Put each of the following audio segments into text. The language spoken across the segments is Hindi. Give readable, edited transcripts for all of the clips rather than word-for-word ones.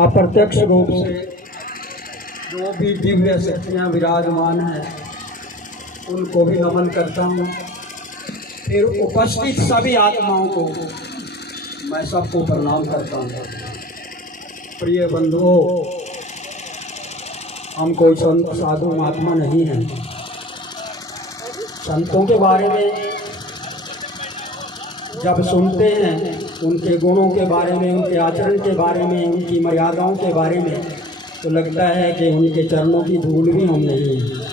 अप्रत्यक्ष रूप से जो भी दिव्य शक्तियाँ विराजमान हैं उनको भी नमन करता हूँ। फिर उपस्थित सभी आत्माओं को मैं सबको प्रणाम करता हूँ। प्रिय बंधुओं, हम कोई संत साधु महात्मा नहीं हैं। संतों के बारे में जब सुनते हैं, उनके गुणों के बारे में, उनके आचरण के बारे में, उनकी मर्यादाओं के बारे में, तो लगता है कि उनके चरणों की धूल भी हम नहीं हैं।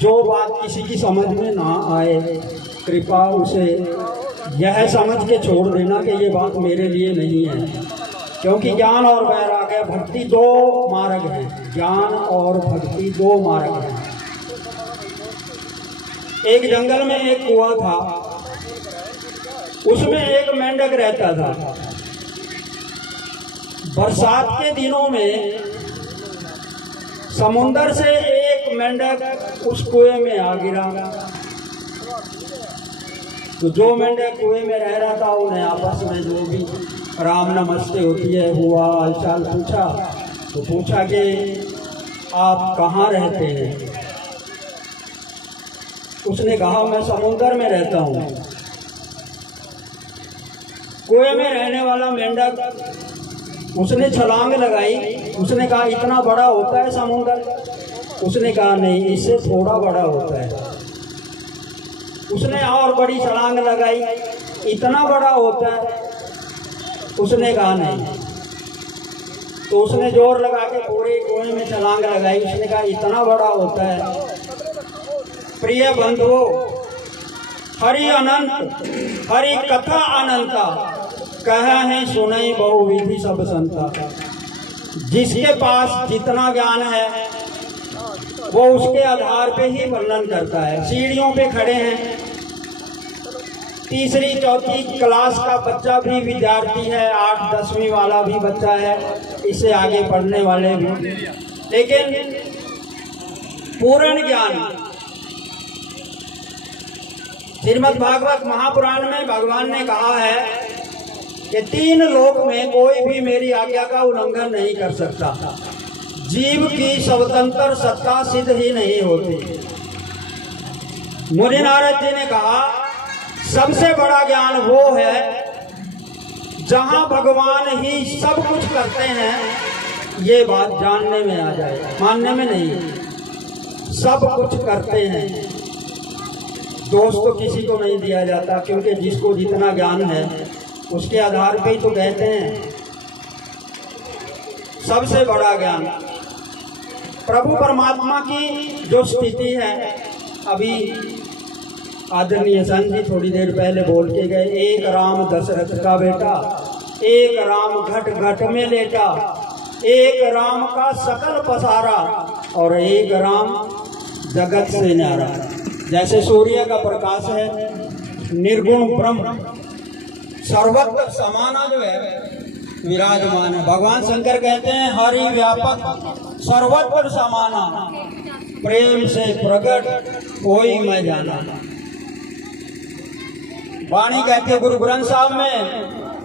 जो बात किसी की समझ में ना आए, कृपा उसे यह समझ के छोड़ देना कि ये बात मेरे लिए नहीं है। क्योंकि ज्ञान और वैराग्य, भक्ति दो मार्ग हैं। ज्ञान और भक्ति दो मार्ग हैं। एक जंगल में एक कुआं था, उसमें एक मेंढक रहता था। बरसात के दिनों में समुंदर से एक मेंढक उस कुएं में आ गिरा। तो जो मेंढक कुएं में रह रहा था, उन्हें आपस में जो भी राम नमस्ते होती है हुआ, हालचाल पूछा। तो पूछा कि आप कहाँ रहते हैं? उसने कहा मैं समुंदर में रहता हूँ। कुएं में रहने वाला मेंढक, उसने छलांग लगाई। उसने कहा इतना बड़ा होता है समुंदर? उसने कहा नहीं, इससे थोड़ा बड़ा होता है। उसने और बड़ी छलांग लगाई, इतना बड़ा होता है? उसने कहा नहीं। तो उसने जोर लगा के पूरे कुएं में छलांग लगाई। उसने कहा इतना बड़ा होता है। प्रिय बंधुओं, हरि अनंत, हरि कथा अनंता, कहा है सुनई बहुविधि सब संता। जिसके पास जितना ज्ञान है वो उसके आधार पे ही वर्णन करता है। सीढ़ियों पे खड़े हैं, तीसरी चौथी क्लास का बच्चा भी विद्यार्थी है, 8-10वीं वाला भी बच्चा है, इससे आगे पढ़ने वाले भी। लेकिन पूर्ण ज्ञान, श्रीमद् भागवत महापुराण में भगवान ने कहा है कि 3 लोक में कोई भी मेरी आज्ञा का उल्लंघन नहीं कर सकता। जीव की स्वतंत्र सत्ता सिद्ध ही नहीं होती। मुनि नारद जी ने कहा सबसे बड़ा ज्ञान वो है जहां भगवान ही सब कुछ करते हैं। ये बात जानने में आ जाए, मानने में नहीं। सब कुछ करते हैं। दोष तो किसी को नहीं दिया जाता, क्योंकि जिसको जितना ज्ञान है उसके आधार पे ही तो कहते हैं। सबसे बड़ा ज्ञान प्रभु परमात्मा की जो स्थिति है, अभी आदरणीय संत जी थोड़ी देर पहले बोल के गए, एक राम दशरथ का बेटा, एक राम घट घट में लेटा, एक राम का सकल पसारा, और एक राम जगत से न्यारा। जैसे सूर्य का प्रकाश है, निर्गुण ब्रह्म सर्वत्र समाना जो है विराजमान है। भगवान शंकर कहते हैं हरि व्यापक सर्वत्र समाना, प्रेम से प्रकट कोई मैं जाना। वाणी कहते गुरु ग्रंथ साहब में,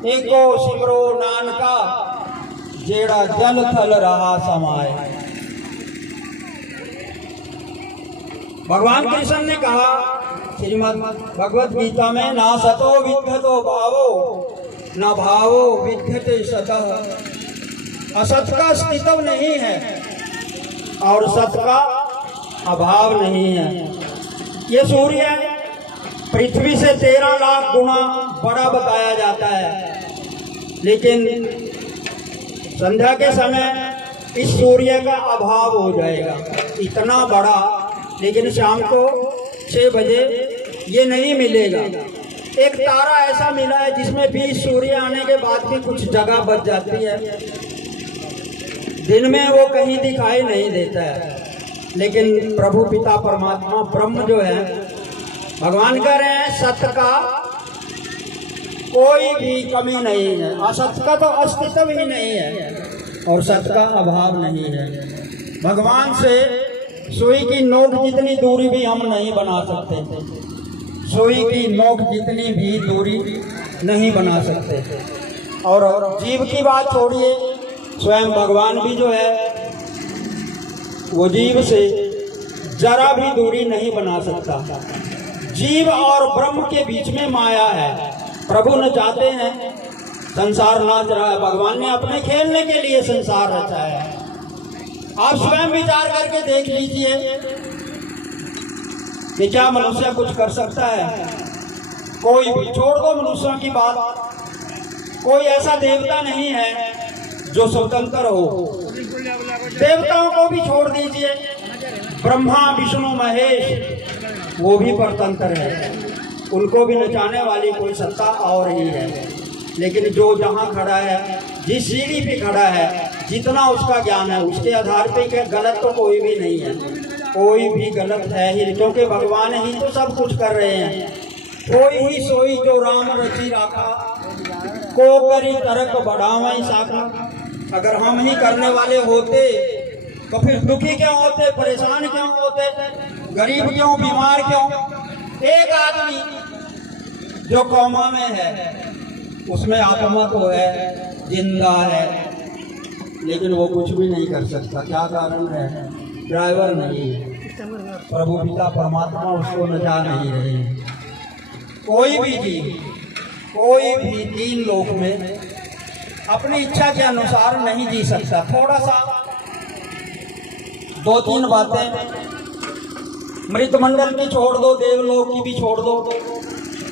एको सिमरो नानका जेड़ा जल थल रहा समाए। भगवान कृष्ण ने कहा श्रीमद् भगवत गीता में, ना सतो विद्यतो भावो न भावो विद्यते सतः। असत का अस्तित्व नहीं है और सत का अभाव नहीं है। ये सूर्य पृथ्वी से 13 लाख गुना बड़ा बताया जाता है, लेकिन संध्या के समय इस सूर्य का अभाव हो जाएगा, इतना बड़ा। लेकिन शाम को 6 बजे ये नहीं मिलेगा। एक तारा ऐसा मिला है जिसमें भी सूर्य आने के बाद भी कुछ जगह बच जाती है। दिन में वो कहीं दिखाई नहीं देता है, लेकिन प्रभु पिता परमात्मा ब्रह्म जो है, भगवान कह रहे हैं सत्य का कोई भी कमी नहीं है, असत्य का तो अस्तित्व ही नहीं है और सत्य का अभाव नहीं है। भगवान से सुई की नोक जितनी दूरी भी हम नहीं बना सकते। सुई की नोक जितनी भी दूरी नहीं बना सकते। और जीव की बात छोड़िए, स्वयं भगवान भी जो है वो जीव से जरा भी दूरी नहीं बना सकता। जीव और ब्रह्म के बीच में माया है। प्रभु न चाहते हैं संसार नाच रहा है, भगवान ने अपने खेलने के लिए संसार रचाया है। आप स्वयं विचार करके देख लीजिए कि क्या मनुष्य कुछ कर सकता है? कोई भी, छोड़ दो मनुष्यों की बात, कोई ऐसा देवता नहीं है जो स्वतंत्र हो। देवताओं को भी छोड़ दीजिए, ब्रह्मा विष्णु महेश वो भी परतंत्र है, उनको भी नचाने वाली कोई सत्ता और ही है। लेकिन जो जहाँ खड़ा है, जिस सीढ़ी पे खड़ा है, जितना उसका ज्ञान है उसके आधार पे क्या गलत तो कोई भी नहीं है, कोई भी गलत है ही, क्योंकि भगवान ही तो सब कुछ कर रहे हैं। कोई ही सोई जो राम रची राखा, को करी तरक बढ़ावई शाखा। अगर हम ही करने वाले होते तो फिर दुखी क्यों होते, परेशान क्यों होते, गरीब क्यों, बीमार क्यों? एक आदमी जो कोमा में है उसमें आत्मा तो है, जिंदा है, लेकिन वो कुछ भी नहीं कर सकता। क्या कारण है? ड्राइवर नहीं है, प्रभु पिता परमात्मा उसको नचा नहीं रहे। कोई भी जीव, कोई भी तीन लोक में अपनी इच्छा के अनुसार नहीं जी सकता। थोड़ा सा दो तीन बातें मृतमंडल की छोड़ दो, देवलोक की भी छोड़ दो,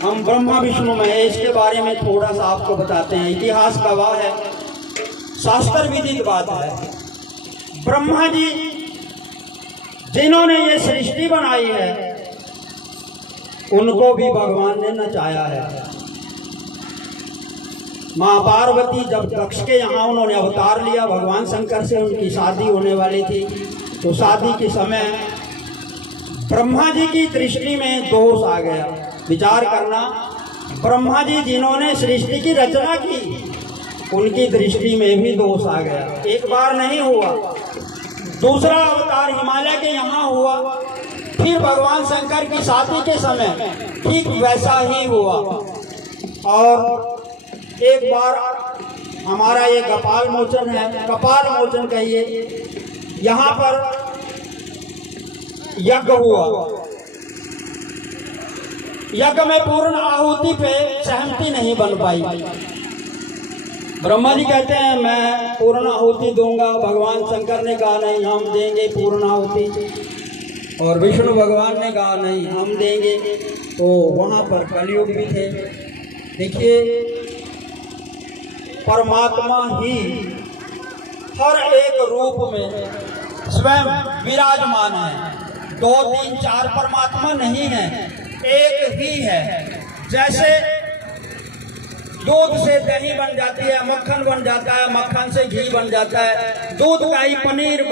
हम ब्रह्मा विष्णु महेश के बारे में थोड़ा सा आपको बताते हैं। इतिहास गवाह है, शास्त्र विदित बात है। ब्रह्मा जी जिन्होंने ये सृष्टि बनाई है, उनको भी भगवान ने नचाया है। माँ पार्वती जब दक्ष के यहाँ उन्होंने अवतार लिया, भगवान शंकर से उनकी शादी होने वाली थी, तो शादी के समय ब्रह्मा जी की दृष्टि में दोष आ गया। विचार करना, ब्रह्मा जी जिन्होंने सृष्टि की रचना की, उनकी दृष्टि में भी दोष आ गया। एक बार नहीं हुआ, दूसरा अवतार हिमालय के यहाँ हुआ, फिर भगवान शंकर की शादी के समय ठीक वैसा ही हुआ। और एक बार हमारा ये कपाल मोचन है, कपाल मोचन कहिए, यहाँ पर यज्ञ हुआ। यज्ञ में पूर्ण आहुति पे सहमति नहीं बन पाई। ब्रह्मा जी कहते हैं मैं पूर्ण आहुति दूंगा, भगवान शंकर ने कहा नहीं हम देंगे पूर्ण आहुति, और विष्णु भगवान ने कहा नहीं हम देंगे। तो वहाँ पर कलयुग भी थे। देखिए, परमात्मा ही हर एक रूप में स्वयं विराजमान है। दो तीन चार परमात्मा नहीं है, एक ही है। जैसे दूध से दही बन जाती है, मक्खन बन जाता है, मक्खन से घी बन जाता है, दूध का ही पनीर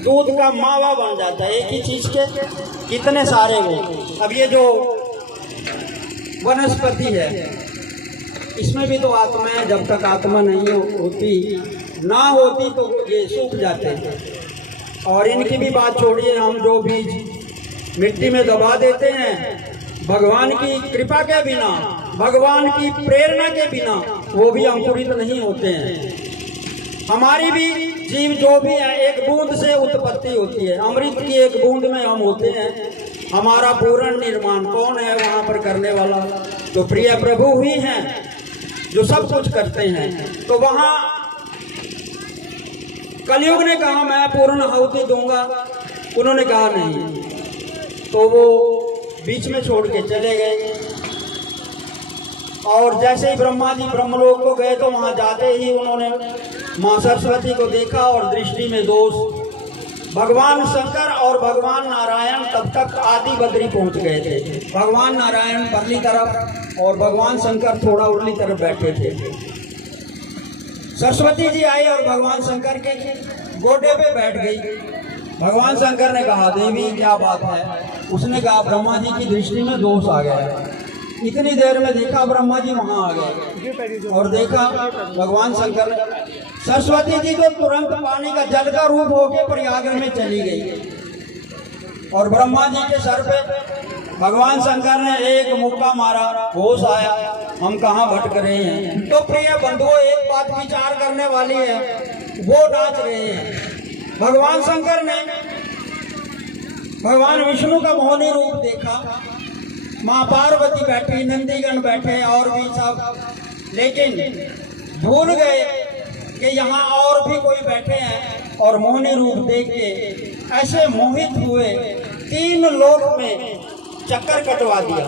दूध का मावा बन जाता है। एक ही चीज के कितने सारे वो। अब ये जो वनस्पति है, इसमें भी तो आत्मा है। जब तक आत्मा नहीं होती, ना होती तो ये सूख जाते हैं। और इनकी भी बात छोड़िए, हम जो बीज मिट्टी में दबा देते हैं, भगवान की कृपा के बिना, भगवान की प्रेरणा के बिना वो भी अंकुरित नहीं होते हैं। हमारी भी जीव जो भी है एक बूंद से उत्पत्ति होती है। अमृत की एक बूंद में हम होते हैं। हमारा पूर्ण निर्माण कौन है वहाँ पर करने वाला? तो प्रिय प्रभु ही हैं जो सब कुछ करते हैं। तो वहाँ कलयुग ने कहा मैं पूर्ण आहुति दूंगा, उन्होंने कहा नहीं, तो वो बीच में छोड़ के चले गए। और जैसे ही ब्रह्मा जी ब्रह्मलोक को गए तो वहां जाते ही उन्होंने मां सरस्वती को देखा और दृष्टि में दोष। भगवान शंकर और भगवान नारायण तब तक आदि बद्री पहुंच गए थे। भगवान नारायण परली तरफ और भगवान शंकर थोड़ा उर्ली तरफ बैठे थे। सरस्वती जी आई और भगवान शंकर के गोडे पे बैठ गई। भगवान शंकर ने कहा देवी क्या बात है? उसने कहा ब्रह्मा जी की दृष्टि में दोष आ गया। इतनी देर में देखा ब्रह्मा जी वहां आ गए और देखा भगवान शंकर। सरस्वती जी तो तुरंत पानी का जल का रूप होके प्रयाग में चली गई और ब्रह्मा जी के सर पे भगवान शंकर ने एक मुक्का मारा, होश आया, हम कहाँ भटक रहे हैं। तो प्रिय बंधुओं, एक बात विचार करने वाली है, वो नाच रहे हैं। भगवान शंकर ने भगवान विष्णु का मोहनी रूप देखा, माँ पार्वती बैठी, नंदीगण बैठे और भी सब, लेकिन भूल गए कि यहाँ और भी कोई बैठे हैं और मोहनी रूप देख के ऐसे मोहित हुए, 3 लोक में चक्कर कटवा दिया।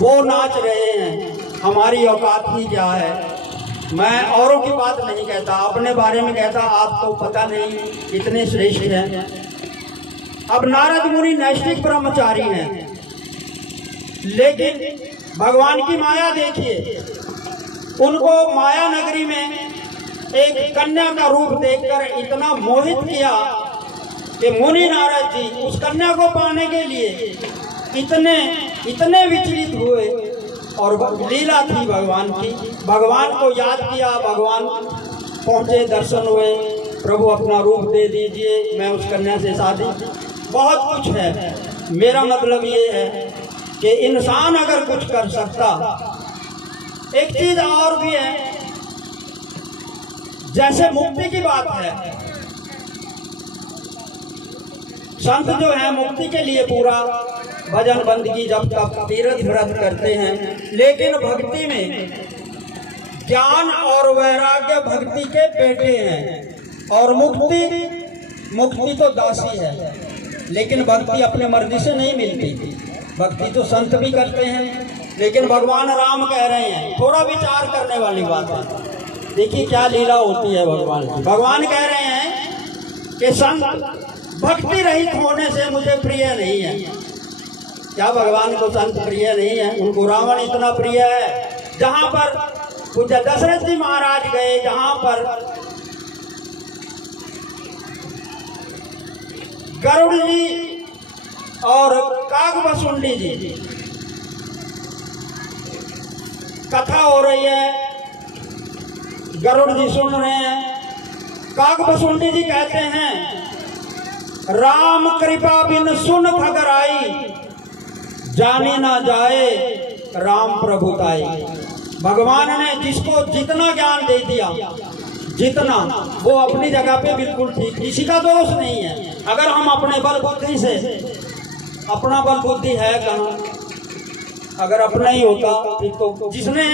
वो नाच रहे हैं, हमारी औकात ही क्या है। मैं औरों की बात नहीं कहता, अपने बारे में कहता, आप तो पता नहीं कितने श्रेष्ठ हैं। अब नारद मुनि नैष्ठिक ब्रह्मचारी हैं, लेकिन भगवान की माया देखिए, उनको माया नगरी में एक कन्या का रूप देखकर इतना मोहित किया कि मुनि नारद जी उस कन्या को पाने के लिए इतने विचलित हुए। और लीला थी भगवान की, भगवान को याद किया, भगवान पहुंचे, दर्शन हुए, प्रभु अपना रूप दे दीजिए, मैं उस कन्या से शादी। बहुत कुछ है, मेरा मतलब ये है कि इंसान अगर कुछ कर सकता। एक चीज और भी है, जैसे मुक्ति की बात है, संत जो है मुक्ति के लिए पूरा भजन बंदगी जब तक तीर्थ व्रत करते हैं, लेकिन भक्ति में ज्ञान और वैराग्य भक्ति के बेटे हैं। और मुक्ति तो दासी है, लेकिन भक्ति अपने मर्जी से नहीं मिलती। भक्ति तो संत भी करते हैं, लेकिन भगवान राम कह रहे हैं, थोड़ा विचार करने वाली बात है। देखिए क्या लीला होती है भगवान की। भगवान कह रहे हैं कि संत भक्ति रहित होने से मुझे प्रिय नहीं है। क्या भगवान को संत प्रिय नहीं है? उनको रावण इतना प्रिय है। जहां पर पूज्य दशरथ जी महाराज गए, जहां पर गरुड़ जी और काकभुसुंडी जी कथा हो रही है, गरुड़ जी सुन रहे हैं, काकभुसुंडी जी कहते हैं, राम कृपा बिन सुन ठगराई, जाने ना जाए राम प्रभुताई। भगवान ने जिसको जितना ज्ञान दे दिया, जितना, वो अपनी जगह पे बिल्कुल ठीक, किसी का दोष नहीं है। अगर हम अपने बल बुद्धि से, अपना बल बुद्धि है कहाँ, अगर अपना ही होता तो जिसने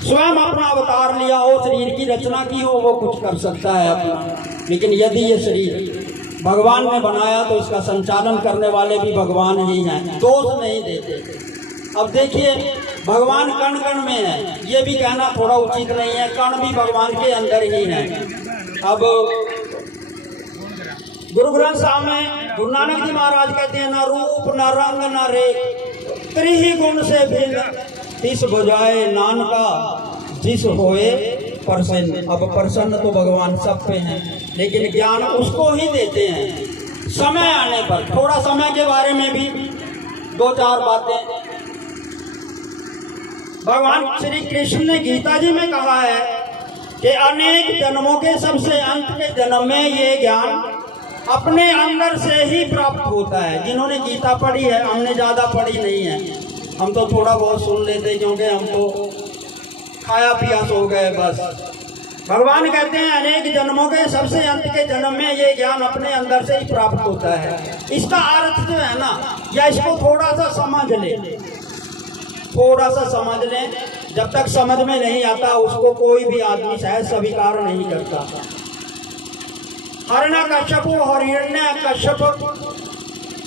स्वयं अपना अवतार लिया हो, शरीर की रचना की हो, वो कुछ कर सकता है अपना। लेकिन यदि ये शरीर भगवान ने बनाया तो इसका संचालन करने वाले भी भगवान ही हैं, दोष नहीं देते। अब देखिए भगवान कण कण में है, ये भी कहना थोड़ा उचित नहीं है, कण भी भगवान के अंदर ही है। अब गुरु ग्रंथ साहब में गुरु नानक जी महाराज कहते हैं, न रूप न रंग न रेख, त्रिही गुण से भिन्न, तिस बुझाए नानका जिस होए प्रसन्न। अब प्रसन्न तो भगवान सब पे हैं, लेकिन ज्ञान उसको ही देते हैं समय आने पर। थोड़ा समय के बारे में भी 2-4 बातें। भगवान श्री कृष्ण ने गीता जी में कहा है कि अनेक जन्मों के सबसे अंत के जन्म में ये ज्ञान अपने अंदर से ही प्राप्त होता है। जिन्होंने गीता पढ़ी है, हमने ज्यादा पढ़ी नहीं है, हम तो थोड़ा बहुत सुन लेते, क्योंकि हम तो खाया पिया सो गए बस। भगवान कहते हैं अनेक जन्मों के सबसे अंत के जन्म में ये ज्ञान अपने अंदर से ही प्राप्त होता है। इसका अर्थ जो है ना, या इसको थोड़ा सा समझ ले, थोड़ा सा समझ ले। जब तक समझ में नहीं आता उसको कोई भी आदमी शायद स्वीकार नहीं करता। हिरण्यकश्यप और हिरण्यकश्यप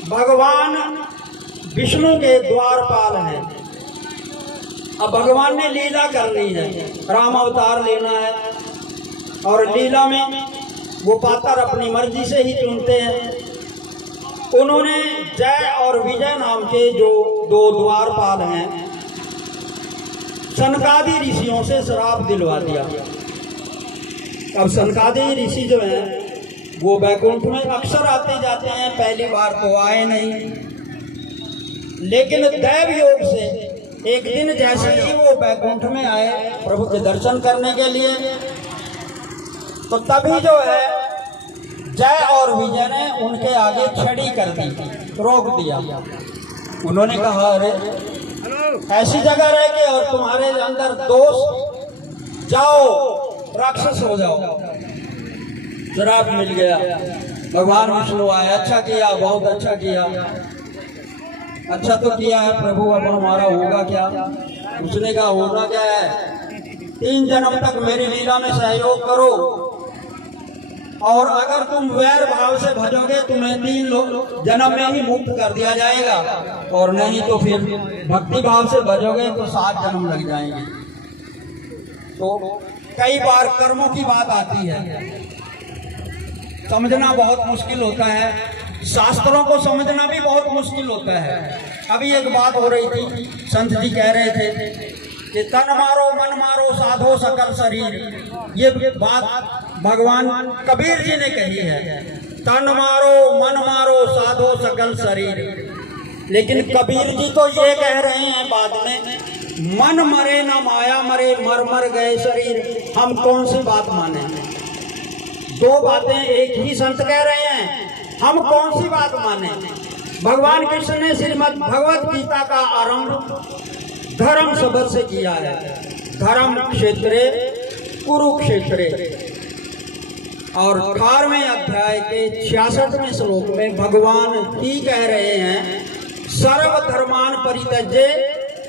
भगवान विष्णु के द्वारपाल हैं। अब भगवान ने लीला करनी है, राम अवतार लेना है, और लीला में वो पात्र अपनी मर्जी से ही चुनते हैं। उन्होंने जय और विजय नाम के जो 2 द्वारपाल हैं, सनकादि ऋषियों से श्राप दिलवा दिया। अब सनकादि ऋषि जो हैं वो वैकुंठ में अक्सर आते जाते हैं, पहली बार तो आए नहीं, लेकिन दैव योग से एक दिन जैसे ही वो वैकुंठ में आए प्रभु के दर्शन करने के लिए, तो तभी जो है जय और विजय ने उनके आगे छड़ी कर दी, रोक दिया। उन्होंने कहा अरे ऐसी जगह रह के और तुम्हारे अंदर दोष, जाओ राक्षस हो जाओ। श्राप मिल गया। भगवान विष्णु आए, अच्छा किया, बहुत अच्छा किया। अच्छा तो किया है प्रभु, अब हमारा होगा क्या? उसने कहा होना क्या है, 3 जन्म तक मेरी लीला में सहयोग करो, और अगर तुम वैर भाव से भजोगे तुम्हें 3 जन्म में ही मुक्त कर दिया जाएगा, और नहीं तो फिर भक्ति भाव से भजोगे तो 7 जन्म लग जाएंगे। तो कई बार कर्मों की बात आती है, समझना बहुत मुश्किल होता है, शास्त्रों को समझना भी बहुत मुश्किल होता है। अभी एक बात हो रही थी, संत जी कह रहे थे कि तन मारो मन मारो साधो सकल शरीर। ये बात भगवान कबीर जी ने कही है, तन मारो मन मारो साधो सकल शरीर। लेकिन कबीर जी तो ये कह रहे हैं बाद में, मन मरे न माया मरे, मर मर गए शरीर। हम कौन सी बात माने? 2 बातें एक ही संत कह रहे हैं, हम कौन सी बात माने? भगवान कृष्ण ने श्रीमद् भगवत गीता का आरंभ धर्म शब्द से किया है। धर्म क्षेत्रे कुरुक्षेत्रे, और 18वें अध्याय के 66वें श्लोक में भगवान ही कह रहे हैं, सर्वधर्मान परित्यज्य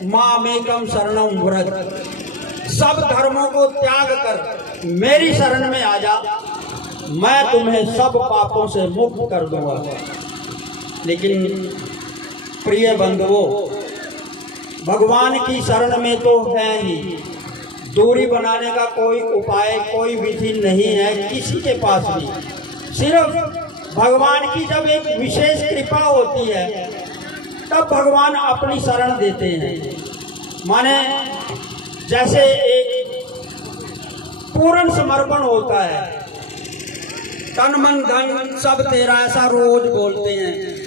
मामेकम शरणं व्रज। सब धर्मों को त्याग कर मेरी शरण में आ जा, मैं तुम्हें सब पापों से मुक्त कर दूंगा। लेकिन प्रिय बंधुओं, भगवान की शरण में तो है ही, दूरी बनाने का कोई उपाय, कोई विधि नहीं है किसी के पास भी। सिर्फ भगवान की जब एक विशेष कृपा होती है तब भगवान अपनी शरण देते हैं। माने जैसे एक पूर्ण समर्पण होता है, तन मन धन सब तेरा, ऐसा रोज बोलते हैं।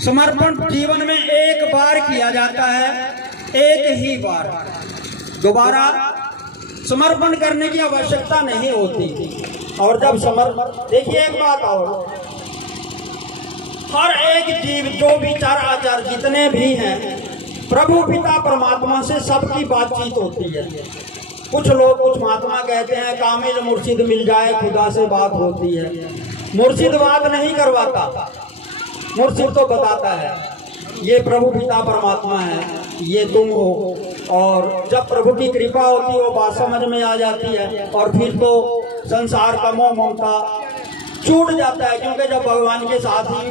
समर्पण जीवन में एक बार किया जाता है, एक ही बार, दोबारा समर्पण करने की आवश्यकता नहीं होती। और जब समर्पण, देखिए एक बात और, हर एक जीव जो विचार आचार जितने भी हैं, प्रभु पिता परमात्मा से सबकी बातचीत होती है। कुछ लोग, कुछ महात्मा कहते हैं कामिल मुर्शिद मिल जाए खुदा से बात होती है। मुर्शिद बात नहीं करवाता, मुर्शिद तो बताता है ये प्रभु पिता परमात्मा है, ये तुम हो। और जब प्रभु की कृपा होती है वो बात समझ में आ जाती है, और फिर तो संसार का मोह ममता छूट जाता है। क्योंकि जब भगवान के साथ ही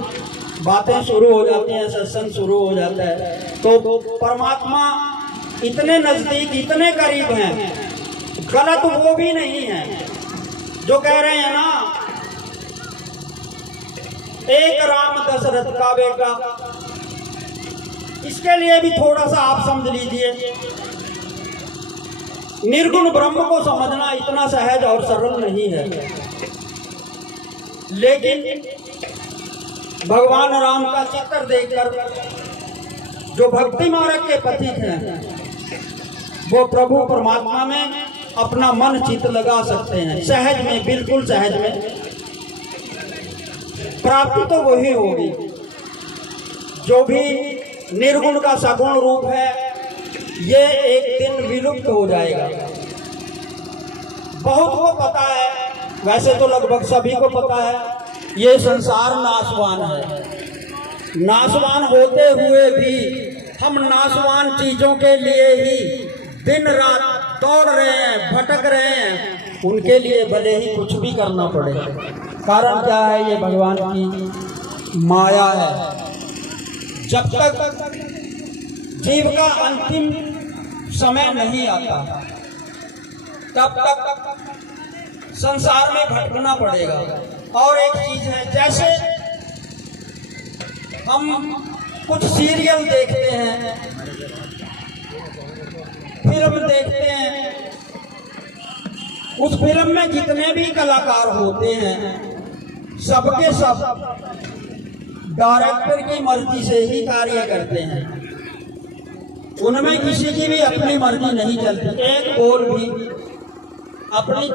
बातें शुरू हो जाती हैं, सत्संग शुरू हो जाता है, तो परमात्मा इतने नजदीक, इतने करीब हैं। गलत वो भी नहीं है जो कह रहे हैं ना, एक राम दशरथ का बेटा। इसके लिए भी थोड़ा सा आप समझ लीजिए, निर्गुण ब्रह्म को समझना इतना सहज और सरल नहीं है। लेकिन भगवान राम का चित्र देखकर जो भक्ति मार्ग के पथिक हैं, वो प्रभु परमात्मा में अपना मन चित्त लगा सकते हैं, सहज में, बिल्कुल सहज में। प्राप्ति तो वही होगी जो भी निर्गुण का सगुण रूप है, ये एक दिन विलुप्त हो जाएगा। बहुत को पता है, वैसे तो लगभग सभी को पता है, ये संसार नाशवान है। नाशवान होते हुए भी हम नाशवान चीजों के लिए ही दिन रात दौड़ रहे हैं, भटक रहे हैं। उनके लिए भले ही कुछ भी करना पड़े। कारण क्या है? ये भगवान की माया है। जब तक जीव का अंतिम समय नहीं आता तब तक संसार में भटकना पड़ेगा। और एक चीज है, जैसे हम कुछ सीरियल देखते हैं, फिल्म देखते हैं, उस फिल्म में जितने भी कलाकार होते हैं सबके सब डायरेक्टर की मर्जी से ही कार्य करते हैं। उनमें किसी की भी अपनी मर्जी नहीं चलती, एक बोल भी अपनी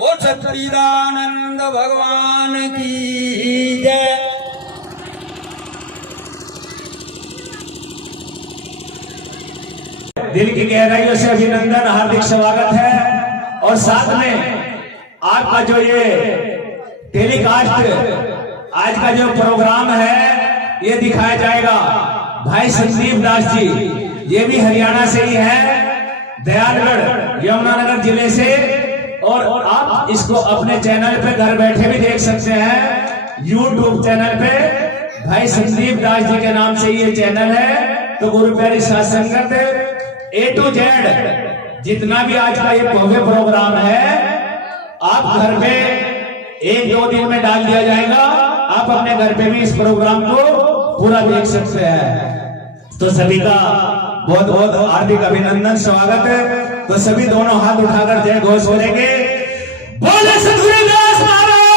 वो सच्चिदानंद भगवान की जय। दिल की गहराइयों से अभिनंदन, हार्दिक स्वागत है। और साथ में आपका जो ये टेलीकास्ट आज का जो प्रोग्राम है ये दिखाया जाएगा भाई संदीप दास जी, ये भी हरियाणा से ही है, दयालगढ़ यमुनानगर जिले से। और आप इसको अपने चैनल पे घर बैठे भी देख सकते हैं, यूट्यूब चैनल पे भाई संदीप दास जी के नाम से ये चैनल है। तो गुरु प्यारी साध संगत A to Z जितना भी आज का ये भव्य प्रोग्राम है आप घर पे 1-2 दिन में डाल दिया जाएगा। आप अपने घर पे भी इस प्रोग्राम को पूरा देख सकते हैं। तो सभी का बहुत बहुत हार्दिक अभिनंदन, स्वागत है। तो सभी दोनों हाथ उठाकर जय घोष करेंगे, बोले सद्गुरु दास महाराज।